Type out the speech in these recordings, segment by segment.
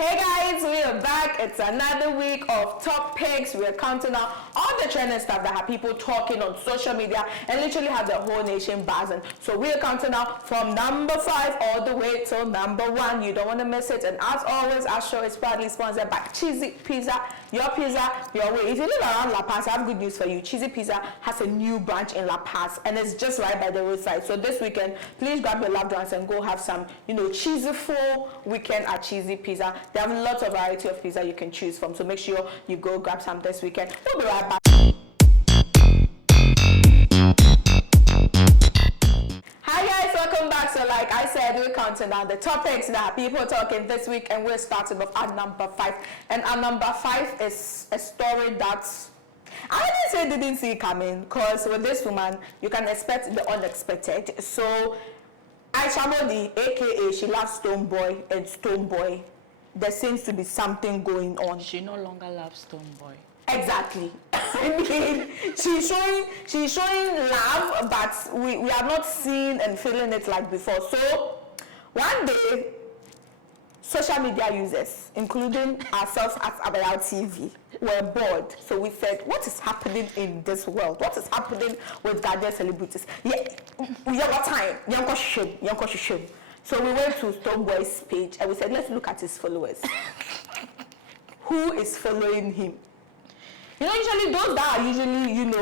Hey guys, we are back. It's another week of top picks. We are counting out all the trending stuff that have people talking on social media and literally have the whole nation buzzing. So we are counting out from number 5 all the way till number 1. You don't want to miss it. And as always, our show is proudly sponsored by Cheesy Pizza. Your pizza, your way. If you live around La Paz, I have good news for you. Cheesy Pizza has a new branch in La Paz and it's just right by the roadside. So this weekend, please grab your loved ones and go have some, cheesy full weekend at Cheesy Pizza. They have lots of variety of pizza you can choose from. So make sure you go grab some this weekend. We'll be right back. Hi guys, welcome back. So like I said, we're counting down the topics that people talking this week, and we're starting with our number 5. And our number 5 is a story that I didn't see it coming, because with this woman, you can expect the unexpected. So Aisha Modi, aka she loves Stone Boy and Stone Boy, there seems to be something going on. She no longer loves Stone Boy. Exactly. I mean, she's showing love, but we are not seeing and feeling it like before. So one day, social media users, including ourselves at Ameyaw TV, were bored. So we said, what is happening in this world? What is happening with Ghanaian celebrities? Yeah, we have got time. Yanko shame. So we went to Stone Boy's page and we said, let's look at his followers. Who is following him? Usually those that are usually,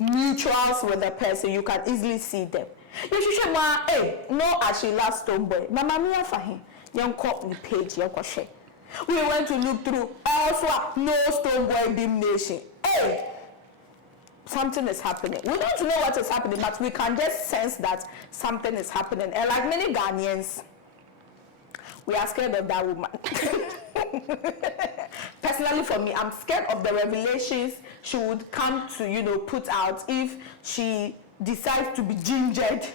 mutuals with the person, you can easily see them. You should say, hey, no, actually loves Stone Boy. Mama mia for him. Yanko the page, yanko share. We went to look through also no Stone Boy Beam Nation. Hey, something is happening. We don't know what is happening, but we can just sense that something is happening. And like many Ghanaians, we are scared of that woman. Personally, for me, I'm scared of the revelations she would come to, put out if she decides to be gingered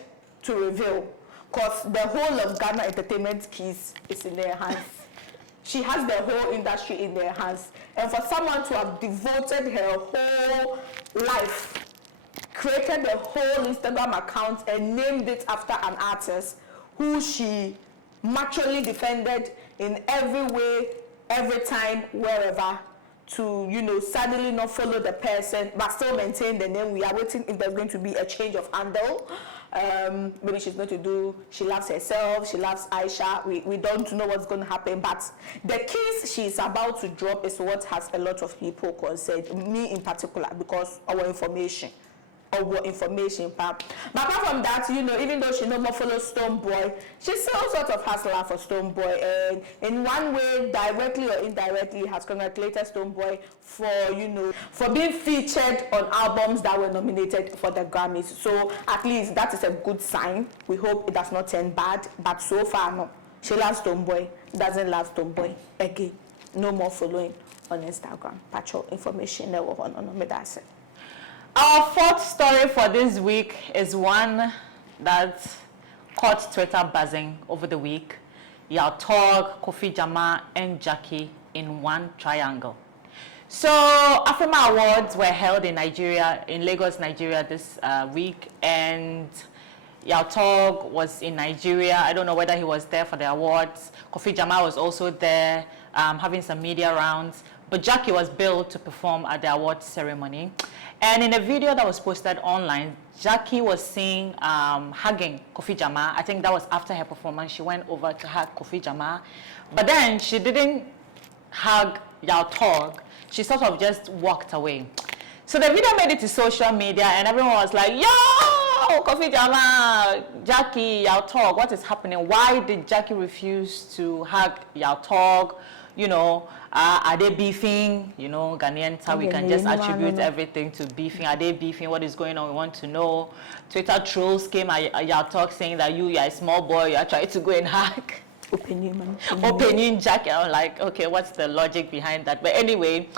to reveal. Because the whole of Ghana entertainment keys is in their hands. She has the whole industry in their hands. And for someone to have devoted her whole life, created a whole Instagram account and named it after an artist who she maturely defended in every way, every time, wherever, to, suddenly not follow the person, but still maintain the name. We are waiting if there's going to be a change of handle. Maybe she's going to do, she loves herself, she loves Aisha. We don't know what's going to happen, but the keys she's about to drop is what has a lot of people concerned, me in particular, because our information. But apart from that, even though she no more follows Stone Boy, she still sort of has love for Stone Boy, and in one way, directly or indirectly, has congratulated Stone Boy for for being featured on albums that were nominated for the Grammys. So at least that is a good sign. We hope it does not turn bad, but so far no. She loves Stone Boy, doesn't love Stone Boy again. No more following on Instagram. Patrol information there on Medicine. Our fourth story for this week is one that caught Twitter buzzing over the week. Yaw Tog, Kofi Jama, and Jackie in one triangle. So, Afrima Awards were held in Nigeria, in Lagos, Nigeria this week, and Yaw Tog was in Nigeria. I don't know whether he was there for the awards. Kofi Jama was also there, having some media rounds. But Jackie was billed to perform at the awards ceremony. And in a video that was posted online, Jackie was seen hugging Kofi Jama. I think that was after her performance. She went over to hug Kofi Jama. But then she didn't hug Yaw Tog. She sort of just walked away. So the video made it to social media and everyone was like, yo, Kofi Jama, Jackie, Yaw Tog, what is happening? Why did Jackie refuse to hug Yaw Tog? Are they beefing? Ghanaians, how we can just attribute everything to beefing. Are they beefing? What is going on? We want to know. Twitter trolls came at Yaw Tog saying that you are a small boy, you are trying to go and hug. Opinion Jackie. I'm like, okay, what's the logic behind that? But anyway,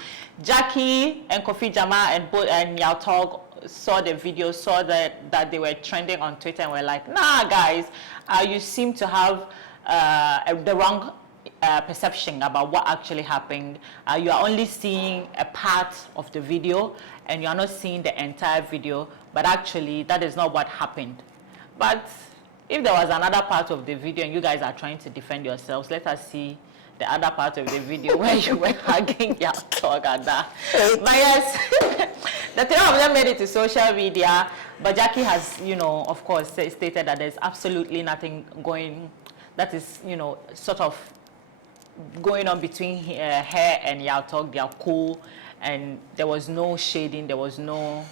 Jackie and Kofi Jama and Yaw Tog saw the video, saw that they were trending on Twitter and were like, nah, guys, you seem to have the wrong perception about what actually happened. You are only seeing a part of the video and you are not seeing the entire video, but actually that is not what happened. But if there was another part of the video and you guys are trying to defend yourselves, let us see the other part of the video where you were hugging your dog and that. But yes, the three of them made it to social media, but Jackie has, you know, of course, stated that there's absolutely nothing going, that is, you know, sort of going on between her and Yao Talk. They are cool, and there was no shading, there was no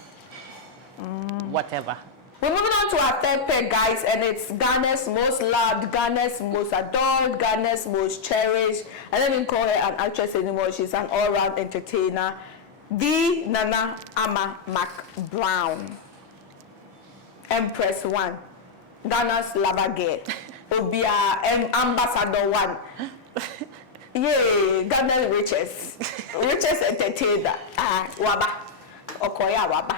whatever. We're moving on to our third pair, guys, and it's Ghana's most loved, Ghana's most adored, Ghana's most cherished. I don't even call her an actress anymore. She's an all-round entertainer. The Nana Ama McBrown, Empress One, Ghana's lover girl, Obia Ambassador One. Yay, Ghana's richest entertainer. Waba, Okoya Waba.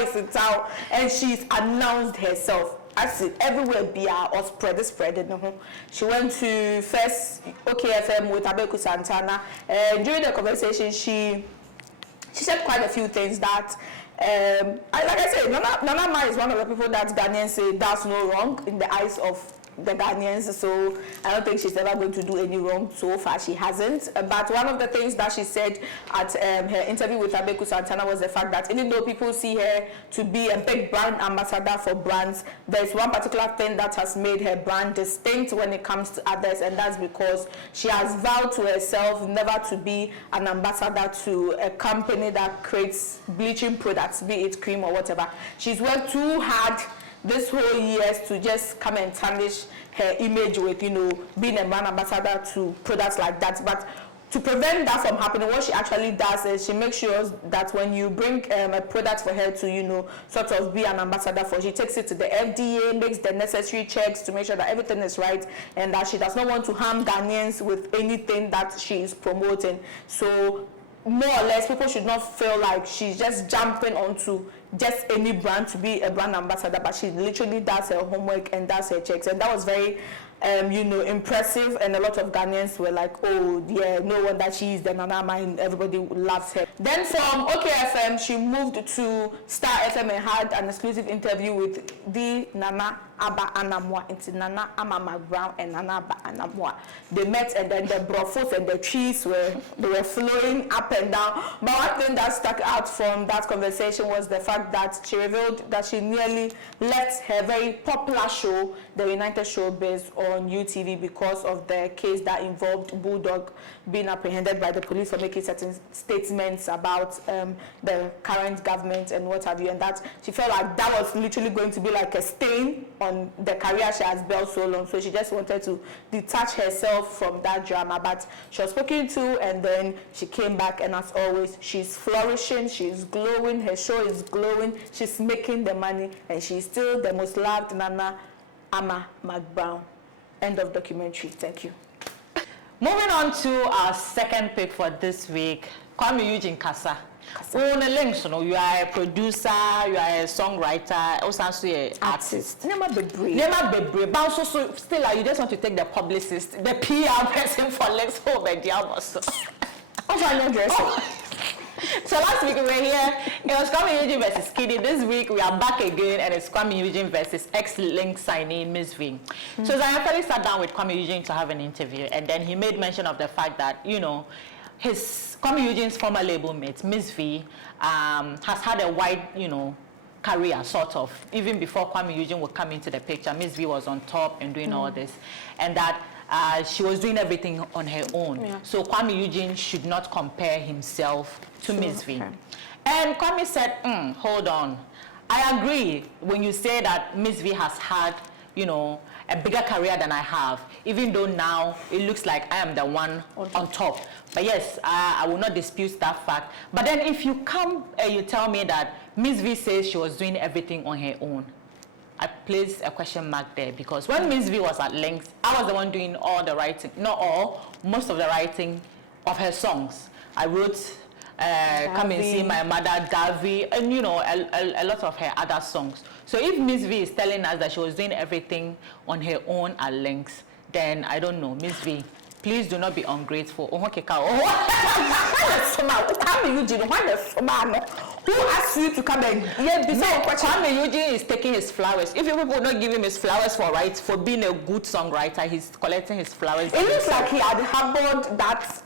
Is in town, and she's announced herself. I see everywhere or spread. She went to first OKFM with Abeku Santana, and during the conversation she said quite a few things that like I said, Nana Ma is one of the people that Ghanaians say does no wrong in the eyes of the Ghanaians, so I don't think she's ever going to do any wrong. So far she hasn't, but one of the things that she said at her interview with Abeku Santana was the fact that even though people see her to be a big brand ambassador for brands, there's one particular thing that has made her brand distinct when it comes to others, and that's because she has vowed to herself never to be an ambassador to a company that creates bleaching products, be it cream or whatever. She's worked too hard this whole years to just come and tarnish her image with, you know, being a brand ambassador to products like that. But to prevent that from happening, what she actually does is she makes sure that when you bring a product for her to, you know, sort of be an ambassador for, she takes it to the FDA, makes the necessary checks to make sure that everything is right, and that she does not want to harm Ghanaians with anything that she is promoting. So more or less, people should not feel like she's just jumping onto just any brand to be a brand ambassador, but she literally does her homework and does her checks, and that was very you know, impressive, and a lot of Ghanaians were like, oh yeah, no wonder she is the Nana Ma, and everybody loves her. Then from OKFM she moved to Star FM and had an exclusive interview with the Nana Aba Anamwa, into Nana Ama McBrown and Nana Aba Anamwa. They met, and then the brofos and the trees were flowing up and down. But one thing that stuck out from that conversation was the fact that she revealed that she nearly left her very popular show, the United Showbiz, on UTV because of the case that involved Bulldog being apprehended by the police for making certain statements about the current government and what have you, and that she felt like that was literally going to be like a stain on the career she has built so long, so she just wanted to detach herself from that drama. But she was spoken to, and then she came back, and as always, she's flourishing, she's glowing, her show is glowing, she's making the money, and she's still the most loved Nana Ama McBrown. End of documentary. Thank you. Moving on to our second pick for this week, Kuami Eugene Kasa. On the links, you know, you are a producer, you are a songwriter, also an artist. Never be brave. But also, still, like, you just want to take the publicist, the PR person for links home and also. Also, I'm not dressing. So last week we were here, it was Kuami Eugene versus Kiddy. This week we are back again, and it's Kuami Eugene versus ex-Link signee MzVee's. So Zayafeli sat down with Kuami Eugene to have an interview, and then he made mention of the fact that, you know, his Kuami Eugene's former label mate, MzVee's, has had a wide, you know, career, sort of. Even before Kuami Eugene would come into the picture, MzVee's was on top and doing all this, and that she was doing everything on her own. Yeah. So Kuami Eugene should not compare himself to MzVee's. Okay. And Kuami said, hold on. I agree when you say that MzVee's has had, you know, a bigger career than I have, even though now it looks like I am the one on top. But yes, I will not dispute that fact. But then if you come and you tell me that MzVee's says she was doing everything on her own, I place a question mark there, because when MzVee's was at Lynx, I was the one doing all the writing, not all, most of the writing of her songs. I wrote Come and See My Mother, Davi, and you know, a lot of her other songs. So if MzVee's is telling us that she was doing everything on her own at Lynx, then I don't know, MzVee's, please do not be ungrateful. Who asked you to come and Kuami Eugene is taking his flowers. If you people don't give him his flowers for being a good songwriter, he's collecting his flowers. It looks like he had harbored that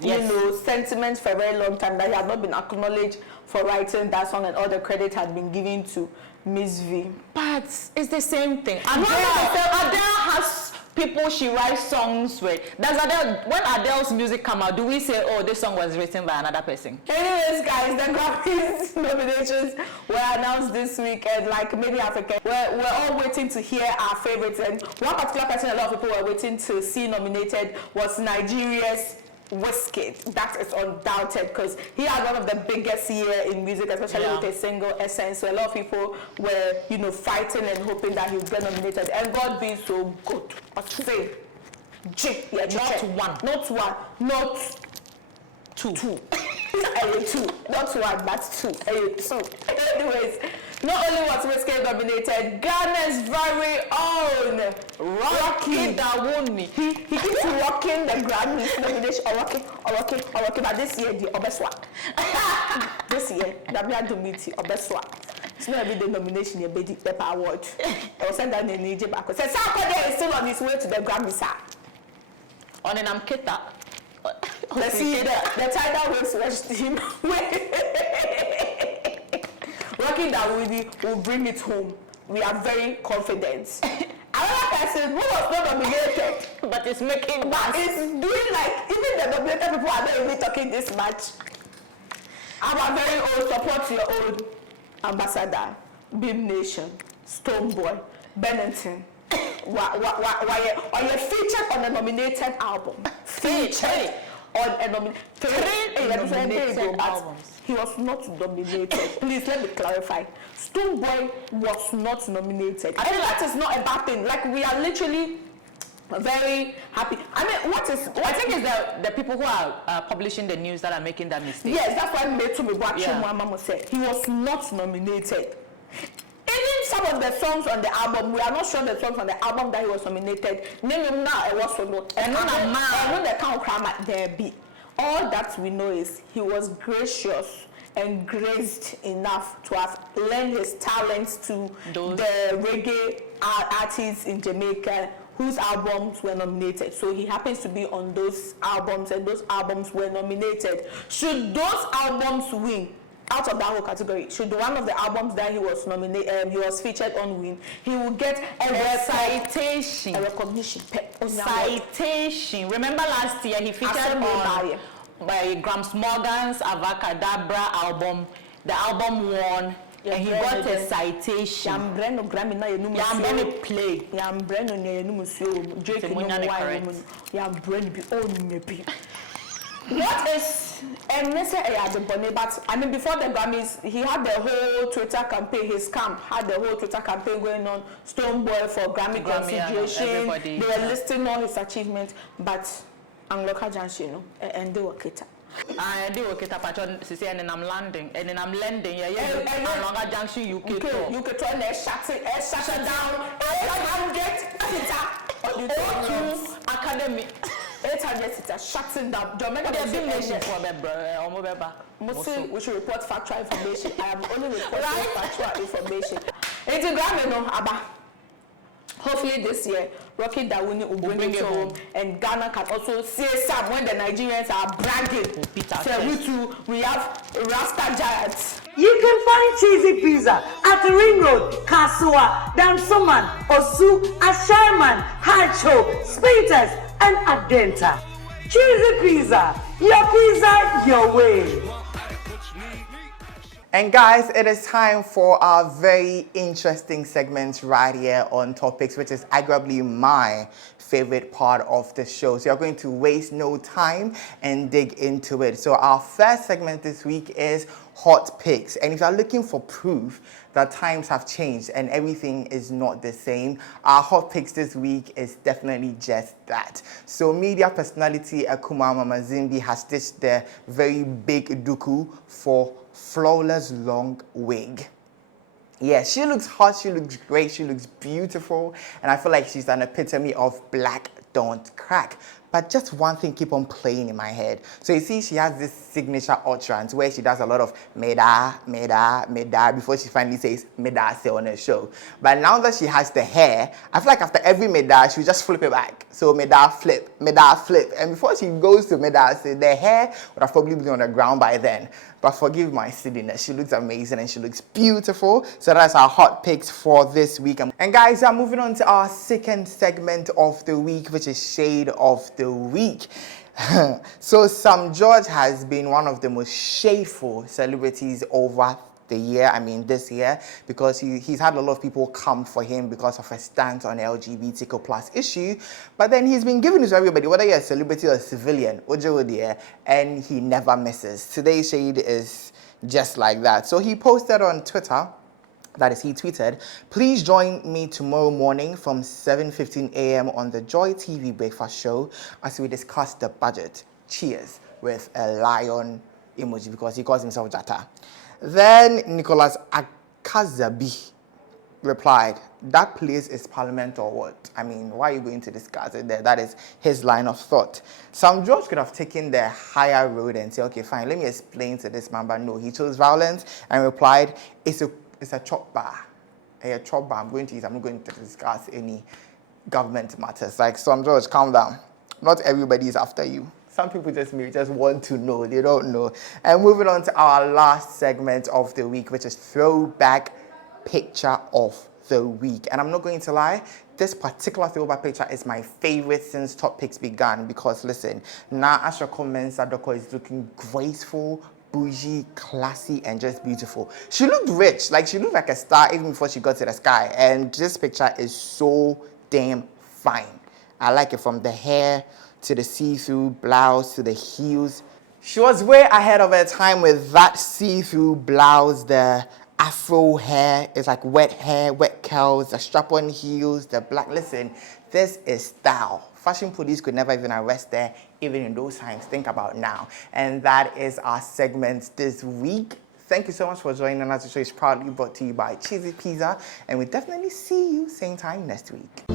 sentiment for a very long time, that he had not been acknowledged for writing that song, and all the credit had been given to MzVee's. But it's the same thing. Adele has people she writes songs with. When Adele's music come out, do we say, oh, this song was written by another person? Anyways, guys, the Grammys nominations were announced this week, and like many Africans, we're all waiting to hear our favorites. And one particular person a lot of people were waiting to see nominated was Nigeria's Wizkid. That is undoubted, because he had one of the biggest year in music, especially with a single Essence. So a lot of people were, fighting and hoping that he would get nominated. And God being so good. Not two. Two. Not one, but two. Anyways, not only was Wizkid nominated, Ghana's very own Rocky Dawuni. He keeps rocking the Grammys nomination, rocking. But this year, the Obeswa. This year, WDMT Obeswa. It's not every day nomination, you're Betty Pepper Award. I was sent down in Egypt. Said, Saturday is still on his way to the Grammys. On an Amketa. Let's see the title was him. Rocky Dawuni will bring it home. We are very confident. Another person who was not nominated, but is making it's doing like, even the nominated people are not even talking this much. Our very own, support your own ambassador, Beam Nation, Stonebwoy, Bennington. Why you featured on a nominated album? Featured on a nominated albums. He was not nominated. Please let me clarify. Stonebwoy was not nominated. I think that is not a bad thing. Like, we are literally very happy. I mean, I think it's the people who are publishing the news that are making that mistake. Yes, that's why made to me what Mama said. He was not nominated. Even some of the songs on the album, we are not sure the songs on the album that he was nominated. Name him now, I was not. And no, the count crammer there be. All that we know is he was gracious and graced enough to have lent his talents to the reggae artists in Jamaica whose albums were nominated. So he happens to be on those albums, and those albums were nominated. Should those albums win, out of that whole category, should one of the albums that he was nominated, he was featured on win, he will get a citation, a recognition, citation. Remember last year he featured on by Grams Morgan's Avacadabra album. The album won, and he got a citation. Yambreno Grammy na yenu Yambreno play. Yambreno yenu musio. Drake no wine. Yambreno be own nepi. What is but I mean, before the Grammys, he had the whole Twitter campaign. His camp had the whole Twitter campaign going on. Stonebwoy for Grammy consideration. They were listing all his achievements, but I'm local junction, and they were cater. I do okay, patron. And I'm landing, and then I'm landing. I'm longer junction. UK turn shut down. 800 academy. 800 shutting down. We should report factual information. I am only reporting factual information. It's a Grammy, no, Abba. Hopefully this year, Rocky Dawuni will bring it home, and Ghana can also say some when the Nigerians are bragging. So we have Rasta Giants. You can find Cheesy Pizza at the Ring Road, Kasua, Dansoman, Osu, Asherman, Hacho, Spiters, and Adenta. Cheesy Pizza, your way. And guys, it is time for our very interesting segment right here on Topics, which is arguably my favorite part of the show. So you're going to waste no time and dig into it. So our first segment this week is Hot Picks. And if you're looking for proof that times have changed and everything is not the same, our Hot Picks this week is definitely just that. So media personality Kuami Eugene has stitched the very big duku for flawless long wig. Yeah, she looks hot, she looks great, she looks beautiful, and I feel like she's an epitome of black don't crack. But just one thing keep on playing in my head. So you see, she has this signature utterance where she does a lot of meda, meda, meda before she finally says meda say on her show. But now that she has the hair, I feel like after every meda, she'll just flip it back. So meda flip, and before she goes to meda say, the hair would have probably been on the ground by then. But forgive my silliness, she looks amazing and she looks beautiful. So that's our hot picks for this week. And guys, I'm moving on to our second segment of the week, which is Shade of the Week. So Sam George has been one of the most shadeful celebrities over the year, this year, because he's had a lot of people come for him because of a stance on LGBTQ plus issue, but then he's been giving it to everybody, whether you're a celebrity or a civilian, and he never misses. Today's shade is just like that. So he posted on Twitter, that is, he tweeted, "Please join me tomorrow morning from 7:15 a.m. on the Joy TV Breakfast Show as we discuss the budget. Cheers," with a lion emoji because he calls himself Jata. Then Nicholas Akazabi replied, "That place is Parliament or what? Why are you going to discuss it there?" That is his line of thought. Sam George could have taken the higher road and said, "Okay, fine, let me explain to this man," but no, he chose violence and replied, it's a chop bar. A chop bar I'm going to eat. I'm not going to discuss any government matters." Like, Sam George, calm down. Not everybody is after you. Some people just want to know, they don't know. And moving on to our last segment of the week, which is Throwback Picture of the Week. And I'm not going to lie, this particular throwback picture is my favorite since Top Picks began, because listen, now Ashoko Mensah Doko is looking graceful, bougie, classy, and just beautiful. She looked rich, like she looked like a star even before she got to the sky. And this picture is so damn fine. I like it, from the hair to the see-through blouse to the heels. She was way ahead of her time with that see-through blouse, the afro hair. It's like wet hair, wet curls, the strap-on heels, the black. Listen, this is style. Fashion police could never even arrest her, even in those times. Think about now. And that is our segment this week. Thank you so much for joining us. The show is proudly brought to you by Cheesy Pizza, and we'll definitely see you same time next week.